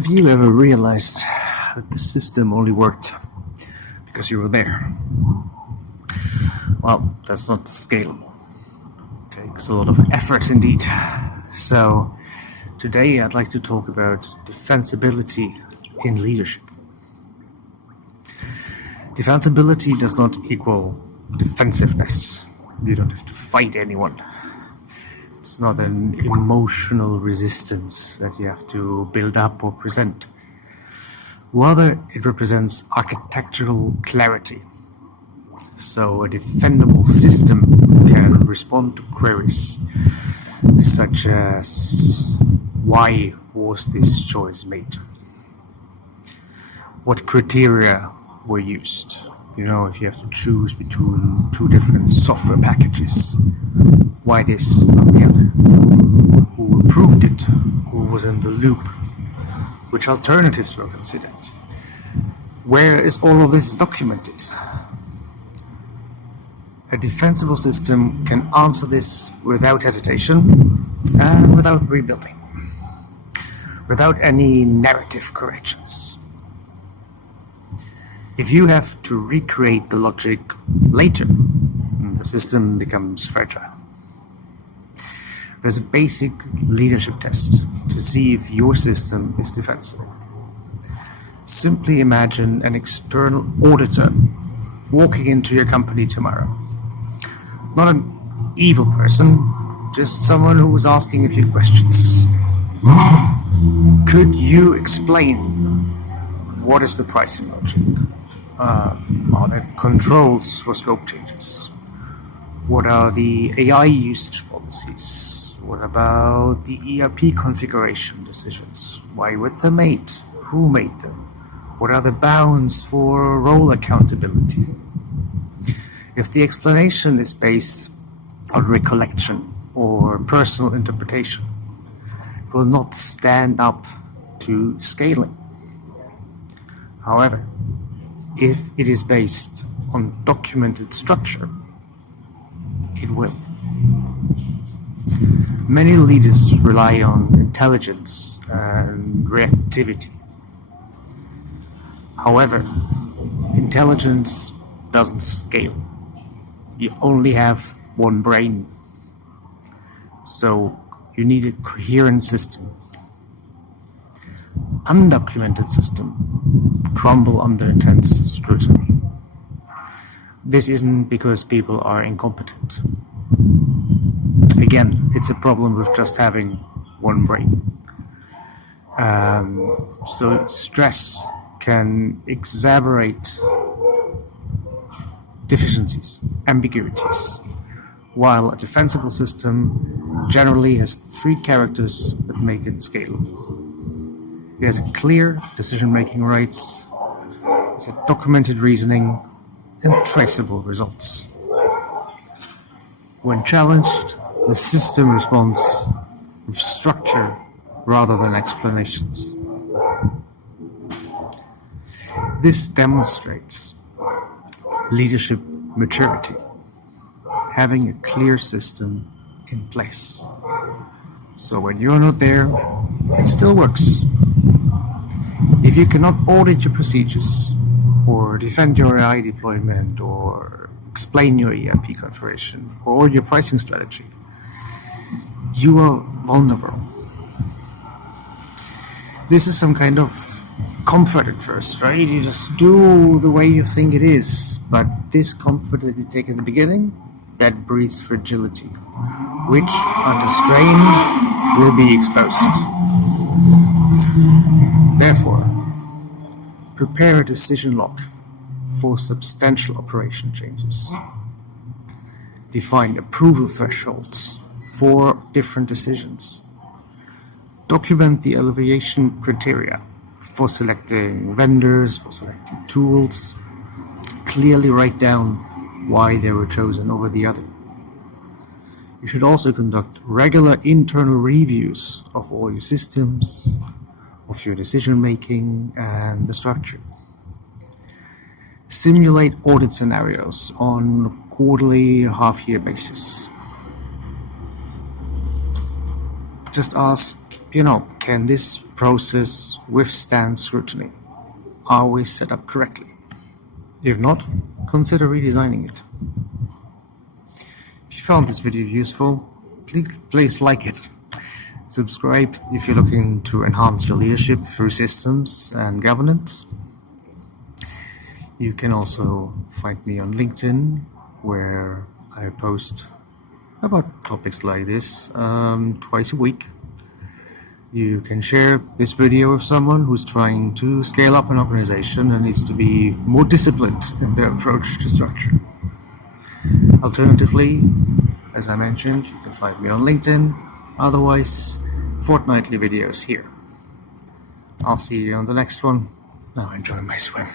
Have you ever realized that the system only worked because you were there? Well, that's not scalable. It takes a lot of effort indeed. So, today I'd like to talk about defensibility in leadership. Defensibility does not equal defensiveness. You don't have to fight anyone. It's not an emotional resistance that you have to build up or present. Rather, it represents architectural clarity. So a defendable system can respond to queries such as, why was this choice made? What criteria were used? You know, if you have to choose between two different software packages, why this, not the other? Who approved it? Who was in the loop? Which alternatives were considered? Where is all of this documented? A defensible system can answer this without hesitation and without rebuilding, without any narrative corrections. If you have to recreate the logic later, the system becomes fragile. There's a basic leadership test to see if your system is defensible. Simply imagine an external auditor walking into your company tomorrow. Not an evil person, just someone who was asking a few questions. Could you explain what is the pricing logic? Are there controls for scope changes? What are the AI usage policies? What about the ERP configuration decisions? Why were they made? Who made them? What are the bounds for role accountability? If the explanation is based on recollection or personal interpretation, it will not stand up to scaling. However, if it is based on documented structure, it will. Many leaders rely on intelligence and reactivity. However, intelligence doesn't scale. You only have one brain. So you need a coherent system. Undocumented system crumble under intense scrutiny. This isn't because people are incompetent. Again, it's a problem with just having one brain. So stress can exacerbate deficiencies, ambiguities, while a defensible system generally has three characters that make it scalable. It has a clear decision-making rights, it's a documented reasoning, and traceable results. When challenged, the system responds with structure rather than explanations. This demonstrates leadership maturity, having a clear system in place. So when you're not there, it still works. If you cannot audit your procedures, or defend your AI deployment, or explain your ERP configuration, or your pricing strategy, you are vulnerable. This is some kind of comfort at first, right? You just do the way you think it is, but this comfort that you take in the beginning, that breeds fragility, which under strain will be exposed. Therefore, prepare a decision log for substantial operation changes. Define approval thresholds for different decisions. Document the evaluation criteria for selecting vendors, for selecting tools. Clearly write down why they were chosen over the other. You should also conduct regular internal reviews of all your systems, of your decision making and the structure. Simulate audit scenarios on a quarterly, half-year basis. Just ask can this process withstand scrutiny? Are we set up correctly? If not, consider redesigning it. If you found this video useful, please like it. Subscribe if you're looking to enhance your leadership through systems and governance. You can also find me on LinkedIn, where I post about topics like this twice a week. You can share this video with someone who's trying to scale up an organization and needs to be more disciplined in their approach to structure. Alternatively, as I mentioned, you can find me on LinkedIn. Otherwise, fortnightly videos here. I'll see you on the next one. Now enjoy my swim.